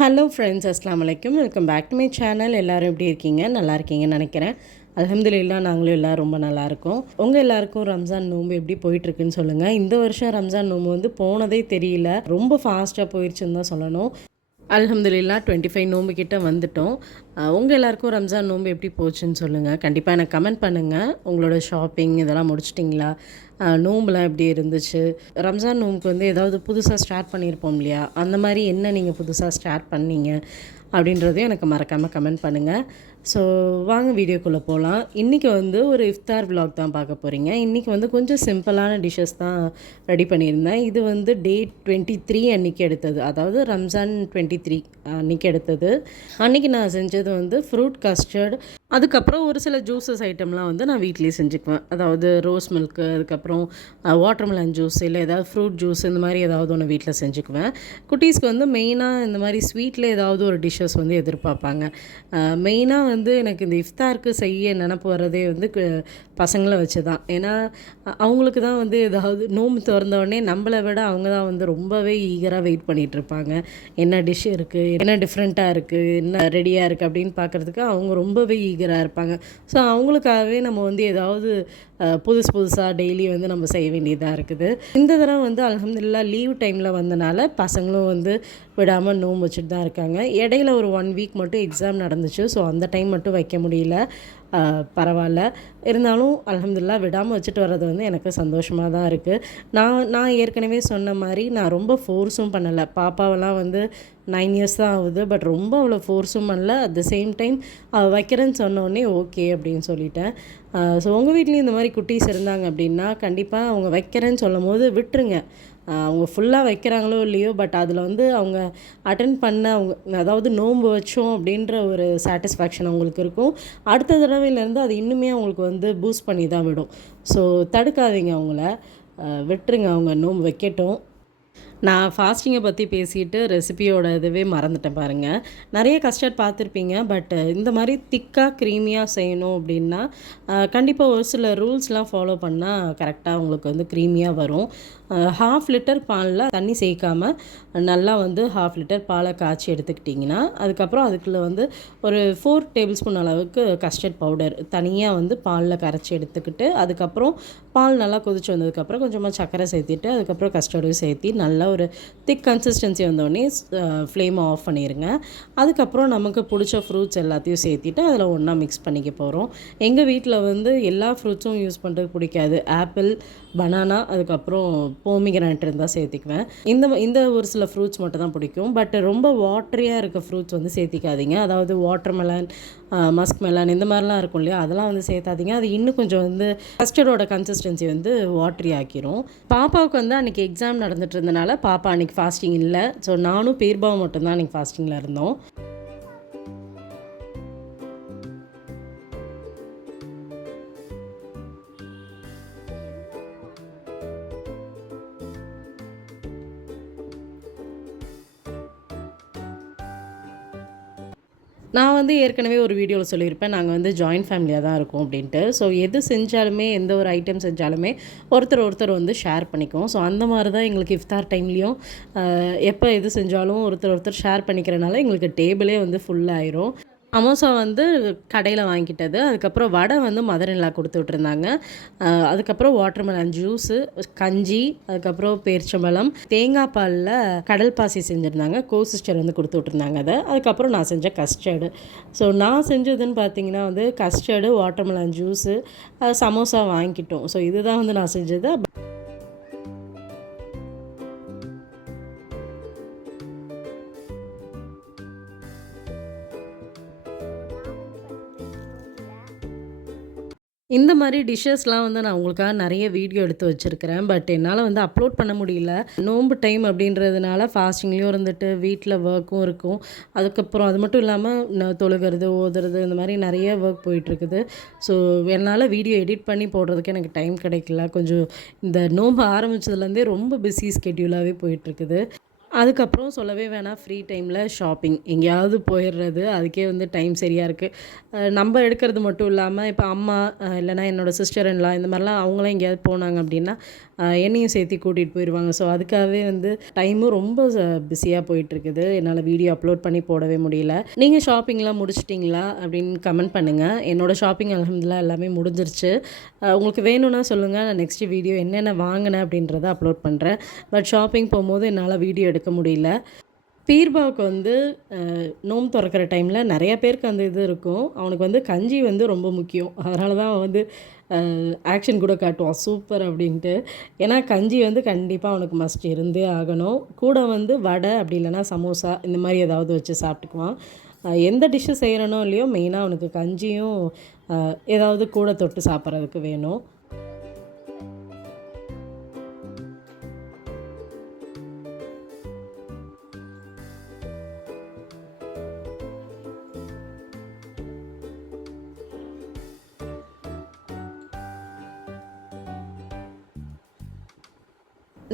Hello friends, அஸ்ஸலாமு அலைக்கும். Welcome back to my channel. எல்லோரும் எப்படி இருக்கீங்க? நல்லா இருக்கீங்கன்னு நினைக்கிறேன். அல்ஹம்துலில்லாஹ் நாங்களும் எல்லோரும் ரொம்ப நல்லாயிருக்கோம். உங்கள் எல்லாருக்கும் ரம்ஜான் நோன்பு எப்படி போயிட்டுருக்குன்னு சொல்லுங்கள். இந்த வருஷம் ரம்ஜான் நோன்பு வந்து போனதே தெரியல, ரொம்ப ஃபாஸ்ட்டாக போயிடுச்சுன்னு தான் சொல்லணும். அல்ஹம்துலில்லாஹ் 25 நோன்பு கிட்ட வந்துட்டோம். உங்கள் எல்லாருக்கும் ரம்ஜான் நோன்பு எப்படி போச்சுன்னு சொல்லுங்கள். கண்டிப்பாக எனக்கு கமெண்ட் பண்ணுங்கள். உங்களோட ஷாப்பிங் இதெல்லாம் முடிச்சிட்டிங்களா? நோம்புலாம் எப்படி இருந்துச்சு? ரம்ஜான் நோம்புக்கு வந்து ஏதாவது புதுசாக ஸ்டார்ட் பண்ணியிருப்போம் இல்லையா? அந்த மாதிரி என்ன நீங்கள் புதுசாக ஸ்டார்ட் பண்ணீங்க அப்படின்றதையும் எனக்கு மறக்காமல் கமெண்ட் பண்ணுங்கள். ஸோ வாங்க வீடியோக்குள்ளே போகலாம். இன்றைக்கி வந்து ஒரு இஃப்தார் விலாக் தான் பார்க்க போகிறீங்க. இன்றைக்கி வந்து கொஞ்சம் சிம்பிளான டிஷ்ஷஸ் தான் ரெடி பண்ணியிருந்தேன். இது வந்து டே 23 அன்றைக்கி எடுத்தது, அதாவது ரம்ஜான் 23 அன்றைக்கி எடுத்தது. அன்றைக்கி நான் செஞ்சது வந்து ஃப்ரூட் கஸ்டர்ட், அதுக்கப்புறம் ஒரு சில ஜூஸஸ் ஐட்டம்லாம் வந்து நான் வீட்லேயே செஞ்சுக்குவேன். அதாவது ரோஸ் மில்க்கு, அதுக்கப்புறம் வாட்டர்மெலன் ஜூஸ், இல்லை ஏதாவது ஃப்ரூட் ஜூஸ், இந்த மாதிரி ஏதாவது ஒன்று வீட்டில் செஞ்சுக்குவேன். குட்டீஸ்க்கு வந்து மெயினாக இந்த மாதிரி ஸ்வீட்டில் ஏதாவது ஒரு டிஷ்ஷஸ் வந்து எதிர்பார்ப்பாங்க. மெயினாக வந்து எனக்கு இந்த இஃப்தாருக்கு செய்ய நினப்பு வர்றதே வந்து பசங்களை வச்சு தான். ஏன்னா அவங்களுக்கு தான் வந்து ஏதாவது நோம்பு திறந்தோடனே நம்மளை விட அவங்க தான் வந்து ரொம்பவே ஈகராக வெயிட் பண்ணிகிட்ருப்பாங்க. என்ன டிஷ் இருக்குது, என்ன டிஃப்ரெண்ட்டாக இருக்குது, என்ன ரெடியாக இருக்குது அப்படின்னு பார்க்குறதுக்கு அவங்க ரொம்பவே ஈகராக இருப்பாங்க. ஸோ அவங்களுக்காகவே நம்ம வந்து ஏதாவது புதுசாக டெய்லி வந்து நம்ம செய்ய வேண்டியதாக இருக்குது. இந்த தடவை வந்து அல்ஹம்துலில்லாஹ் லீவ் டைமில் வந்தனால பசங்களும் வந்து விடாமல் நோன்பு வச்சுட்டு தான் இருக்காங்க. இடையில ஒரு 1 வீக் மட்டும் எக்ஸாம் நடந்துச்சு. ஸோ அந்த டைம் மட்டும் வைக்க முடியல. பரவாயில்ல, இருந்தாலும் அல்ஹம்துலில்லாஹ் விடாமல் வச்சுட்டு வர்றது வந்து எனக்கு சந்தோஷமாக தான் இருக்குது. நான் ஏற்கனவே சொன்ன மாதிரி நான் ரொம்ப ஃபோர்ஸும் பண்ணலை. பாப்பாவெல்லாம் வந்து 9 இயர்ஸ் தான் ஆகுது. பட் ரொம்ப அவ்வளோ ஃபோர்ஸும் பண்ணல. அட் த சேம் டைம் வைக்கிறேன்னு சொன்னோடனே ஓகே அப்படின்னு சொல்லிட்டேன். ஸோ உங்கள் வீட்லேயும் இந்த மாதிரி குட்டீஸ் இருந்தாங்க அப்படின்னா கண்டிப்பாக அவங்க வைக்கிறேன்னு சொல்லும் போது விட்டுருங்க. அவங்க ஃபுல்லாக வைக்கிறாங்களோ இல்லையோ, பட் அதில் வந்து அவங்க அட்டன் பண்ண அவங்க அதாவது நோன்பு வச்சோம் அப்படின்ற ஒரு சாட்டிஸ்ஃபேக்ஷன் அவங்களுக்கு இருக்கும். அடுத்த தடவையிலேருந்து அது இன்னுமே அவங்களுக்கு வந்து பூஸ்ட் பண்ணி தான் விடும். ஸோ தடுக்காதீங்க அவங்கள, விட்டுருங்க, அவங்க நோன்பு வைக்கட்டும். நான் ஃபாஸ்டிங்கை பற்றி பேசிட்டு ரெசிபியோட இதுவே மறந்துட்டேன் பாருங்கள். நிறைய கஸ்டர்ட் பார்த்துருப்பீங்க. பட் இந்த மாதிரி திக்காக க்ரீமியாக செய்யணும் அப்படின்னா கண்டிப்பாக ஒரு சில ரூல்ஸ்லாம் ஃபாலோ பண்ணால் கரெக்டாக உங்களுக்கு வந்து க்ரீமியாக வரும். 1/2 லிட்டர் பாலில் தண்ணி சேர்க்காமல் நல்லா வந்து 1/2 லிட்டர் பாலை காய்ச்சி எடுத்துக்கிட்டிங்கன்னா, அதுக்கப்புறம் அதுக்குள்ளே வந்து ஒரு 4 டேபிள் ஸ்பூன் அளவுக்கு கஸ்டர்ட் பவுடர் தனியாக வந்து பாலில் கரைச்சி எடுத்துக்கிட்டு, அதுக்கப்புறம் பால் நல்லா கொதிச்சு வந்ததுக்கப்புறம் கொஞ்சமாக சர்க்கரை சேர்த்திட்டு, அதுக்கப்புறம் கஸ்டர்டும் சேர்த்தி நல்லா ஒரு திக் கன்சிஸ்டன்சி வந்தோடனே ஃப்ளேமை ஆஃப் பண்ணிடுங்க. அதுக்கப்புறம் நமக்கு பிடிச்ச ஃப்ரூட்ஸ் எல்லாத்தையும் சேர்த்திட்டு அதில் ஒன்றா மிக்ஸ் பண்ணிக்க போகிறோம். எங்கள் வீட்டில் வந்து எல்லா ஃப்ரூட்ஸும் யூஸ் பண்ணுறது பிடிக்காது. ஆப்பிள், பனானா, அதுக்கப்புறம் போமிகிரானட் இருந்தால் சேர்த்திக்குவேன். இந்த ஒரு சில ஃப்ரூட்ஸ் மட்டும் தான் பிடிக்கும். பட் ரொம்ப வாட்டரியாக இருக்க ஃப்ரூட்ஸ் வந்து சேர்த்திக்காதீங்க. அதாவது வாட்டர்மெலன், மஸ்க் மெலன் இந்த மாதிரிலாம் இருக்கும் இல்லையா, அதெல்லாம் வந்து சேர்த்தாதீங்க. அது இன்னும் கொஞ்சம் வந்து கஸ்டர்டோட கன்சிஸ்டன்சி வந்து வாட்டரி ஆக்கிரும். பாப்பாவுக்கு வந்து அன்றைக்கி எக்ஸாம் நடந்துட்டு இருந்தனால பாப்பா அன்றைக்கி ஃபாஸ்டிங் இல்லை. ஸோ நானும் பேர்பாவும் மட்டும்தான் அன்றைக்கி ஃபாஸ்டிங்கில் இருந்தோம். நான் வந்து ஏற்கனவே ஒரு வீடியோவில் சொல்லியிருப்பேன், நாங்கள் வந்து ஜாயின்ட் ஃபேமிலியாக தான் இருக்கோம் அப்படின்ட்டு. ஸோ எது செஞ்சாலுமே, எந்த ஒரு ஐட்டம் செஞ்சாலுமே ஒருத்தர் வந்து ஷேர் பண்ணிக்குவோம். ஸோ அந்த மாதிரி தான் எங்களுக்கு இஃப்தார் டைம்லேயும் எப்போ எது செஞ்சாலும் ஒருத்தர் ஷேர் பண்ணிக்கிறனால எங்களுக்கு டேபிளே வந்து ஃபுல்லாகிரும். சமோசா வந்து கடையில் வாங்கிக்கிட்டது, அதுக்கப்புறம் வடை வந்து மதர் இன் லா கொடுத்து விட்ருந்தாங்க. அதுக்கப்புறம் வாட்டர்மெலன் ஜூஸு, கஞ்சி, அதுக்கப்புறம் பேரிச்சம்பழம், தேங்காய் பாலில் கடல் பாசி செஞ்சுருந்தாங்க. சிஸ்டர் வந்து கொடுத்து விட்ருந்தாங்க அதை. அதுக்கப்புறம் நான் செஞ்ச கஸ்டர்டு. ஸோ நான் செஞ்சதுன்னு பார்த்தீங்கன்னா வந்து கஸ்டர்டு, வாட்டர்மெலன் ஜூஸு, சமோசா வாங்கிக்கிட்டோம். ஸோ இதுதான் வந்து நான் செஞ்சது. இந்த மாதிரி டிஷ்ஷஸ்லாம் வந்து நான் உங்களுக்காக நிறைய வீடியோ எடுத்து வச்சுருக்கிறேன். பட் என்னால் வந்து அப்லோட் பண்ண முடியல. நோன்பு டைம் அப்படின்றதுனால ஃபாஸ்டிங்லேயும் இருந்துட்டு வீட்டில் ஒர்க்கும் இருக்கும். அதுக்கப்புறம் அது மட்டும் இல்லாமல் தொழுகிறது, ஓதுறது, இந்த மாதிரி நிறைய ஒர்க் போயிட்டுருக்குது. ஸோ என்னால் வீடியோ எடிட் பண்ணி போடுறதுக்கு எனக்கு டைம் கிடைக்கல. கொஞ்சம் இந்த நோன்பு ஆரம்பித்ததுலேருந்தே ரொம்ப பிஸி ஸ்கெட்யூலாகவே போயிட்டுருக்குது. அதுக்கப்புறம் சொல்லவே வேணாம், ஃப்ரீ டைமில் ஷாப்பிங் எங்கேயாவது போயிடுறது, அதுக்கே வந்து டைம் சரியாக இருக்குது. நம்ம எடுக்கிறது மட்டும் இல்லாமல் இப்போ அம்மா இல்லைனா என்னோடய சிஸ்டர் இன்லா இந்த மாதிரிலாம் அவங்களாம் எங்கேயாவது போனாங்க அப்படின்னா என்னையும் சேர்த்து கூட்டிகிட்டு போயிடுவாங்க. ஸோ அதுக்காகவே வந்து டைமும் ரொம்ப பிஸியாக போயிட்டுருக்குது. என்னால் வீடியோ அப்லோட் பண்ணி போடவே முடியல. நீங்கள் ஷாப்பிங்லாம் முடிச்சிட்டிங்களா அப்படின்னு கமெண்ட் பண்ணுங்கள். என்னோடய ஷாப்பிங் அல்ஹம்துலில்லாஹ் எல்லாமே முடிஞ்சிருச்சு. உங்களுக்கு வேணும்னா சொல்லுங்கள், நான் நெக்ஸ்ட் வீடியோ என்னென்ன வாங்கினேன் அப்படின்றத அப்லோட் பண்ணுறேன். பட் ஷாப்பிங் போகும்போது என்னால் வீடியோ எடுக்க முடியல. பீர்பாவுக்கு வந்து நோன்பு திறக்கிற டைமில் நிறைய பேருக்கு அந்த இது இருக்கும். அவனுக்கு வந்து கஞ்சி வந்து ரொம்ப முக்கியம். அதனால தான் அவன் வந்து ஆக்ஷன் கூட காட்டுவான் சூப்பர் அப்படின்ட்டு. ஏன்னா கஞ்சி வந்து கண்டிப்பாக அவனுக்கு மஸ்ட் இருந்தே ஆகணும். கூட வந்து வடை அப்படி இல்லைன்னா சமோசா இந்த மாதிரி ஏதாவது வச்சு சாப்பிட்டுக்குவான். எந்த டிஷ்ஷு செய்கிறனோ இல்லையோ மெயினாக அவனுக்கு கஞ்சியும் ஏதாவது கூட தொட்டு சாப்பிட்றதுக்கு வேணும்.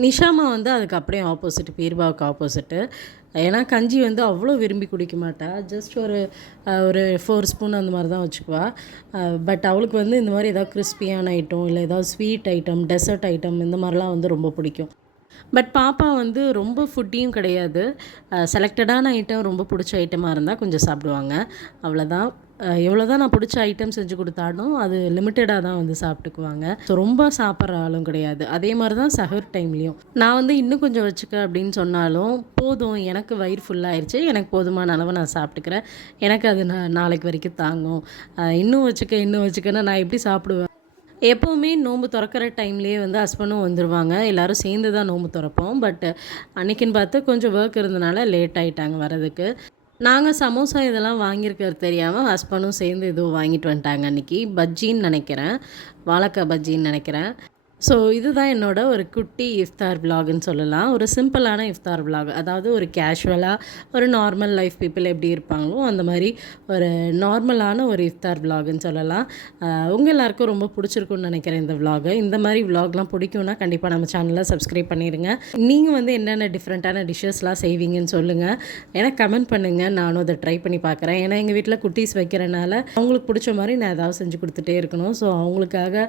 நிஷாமா வந்து அதுக்கு அப்படியே ஆப்போசிட், பீர்பாவுக்கு ஆப்போசிட்டு. ஏன்னா கஞ்சி வந்து அவ்வளோ விரும்பி குடிக்க மாட்டா. ஜஸ்ட் ஒரு ஒரு 4 ஸ்பூன் அந்த மாதிரி தான் வச்சுக்குவா. பட் அவளுக்கு வந்து இந்த மாதிரி ஏதாவது கிறிஸ்பியான ஐட்டம் இல்லை ஏதாவது ஸ்வீட் ஐட்டம், டெசர்ட் ஐட்டம் இந்த மாதிரிலாம் வந்து ரொம்ப பிடிக்கும். பட் பாப்பா வந்து ரொம்ப ஃபுட்டியும் கிடையாது. செலக்டடான ஐட்டம் ரொம்ப பிடிச்ச ஐட்டமாக இருந்தால் கொஞ்சம் சாப்பிடுவாங்க. அவ்வளோதான். எவ்வளோ தான் நான் பிடிச்ச ஐட்டம் செஞ்சு கொடுத்தாலும் அது லிமிட்டடாக தான் வந்து சாப்பிட்டுக்குவாங்க. ஸோ ரொம்ப சாப்பிட்ற ஆளும் கிடையாது. அதே மாதிரி தான் சஹர் டைம்லேயும் நான் வந்து இன்னும் கொஞ்சம் வச்சுக்க அப்படின்னு சொன்னாலும் போதும், எனக்கு வயிறு ஃபுல்லாகிடுச்சு, எனக்கு போதுமான அளவு நான் சாப்பிட்டுக்கிறேன், எனக்கு அது நாளைக்கு வரைக்கும் தாங்கும், இன்னும் வச்சுக்கன்னா நான் எப்படி சாப்பிடுவேன். எப்போவுமே நோன்பு திறக்கிற டைம்லேயே வந்து ஹஸ்பண்டும் வந்துடுவாங்க. எல்லோரும் சேர்ந்து தான் நோன்பு திறப்போம். பட் அன்றைக்கின்னு பார்த்து கொஞ்சம் ஒர்க் இருந்தனால லேட் ஆகிட்டாங்க வரதுக்கு. நாங்கள் சமோசா இதெல்லாம் வாங்கியிருக்கிறது தெரியாமல் ஹஸ்பண்டும் சேர்ந்து இதுவும் வாங்கிட்டு வந்துட்டாங்க அன்றைக்கி. பஜ்ஜின்னு நினைக்கிறேன், வாழைக்காய் பஜ்ஜின்னு நினைக்கிறேன். ஸோ இதுதான் என்னோட ஒரு குட்டி இஃப்தார் விலாகுன்னு சொல்லலாம். ஒரு சிம்பிளான இஃப்தார் விலாக். அதாவது ஒரு கேஷுவலாக ஒரு நார்மல் லைஃப் பீப்புள் எப்படி இருப்பாங்களோ அந்த மாதிரி ஒரு நார்மலான ஒரு இஃப்தார் விலாகுன்னு சொல்லலாம். உங்கள் எல்லாருக்கும் ரொம்ப பிடிச்சிருக்குன்னு நினைக்கிறேன் இந்த விலாகு. இந்த மாதிரி விலாக்லாம் பிடிக்கும்னா கண்டிப்பாக நம்ம சேனலை சப்ஸ்கிரைப் பண்ணிடுங்க. நீங்கள் வந்து என்னென்ன டிஃப்ரெண்ட்டான டிஷ்ஷஸ்லாம் செய்வீங்கன்னு சொல்லுங்கள். எனக்கு கமெண்ட் பண்ணுங்கள், நானும் அதை ட்ரை பண்ணி பார்க்குறேன். ஏன்னா எங்கள் வீட்டில் குட்டீஸ் வைக்கிறனால அவங்களுக்கு பிடிச்ச மாதிரி நான் ஏதாவது செஞ்சு கொடுத்துட்டே இருக்கணும். ஸோ அவங்களுக்காக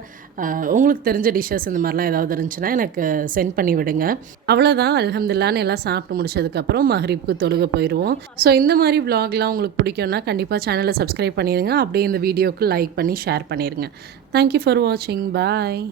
உங்களுக்கு தெரிஞ்ச டிஷ்ஷஸ் இந்த மாதிரிலாம் ஏதாவது இருந்துச்சுன்னா எனக்கு சென்ட் பண்ணி விடுங்க. அவ்வளோதான், அல்ஹம்துலில்லாஹ்னு எல்லாம் சாப்பிட்டு முடிச்சதுக்கப்புறம் மஹ்ரிப்க்கு தொழுக போயிடுவோம். ஸோ இந்த மாதிரி விலாக்லாம் உங்களுக்கு பிடிக்கும்னா கண்டிப்பாக சேனலை சப்ஸ்கிரைப் பண்ணிடுங்க. அப்படியே இந்த வீடியோவுக்கு லைக் பண்ணி ஷேர் பண்ணிடுங்க. தேங்க்யூ ஃபார் வாட்சிங். பாய்.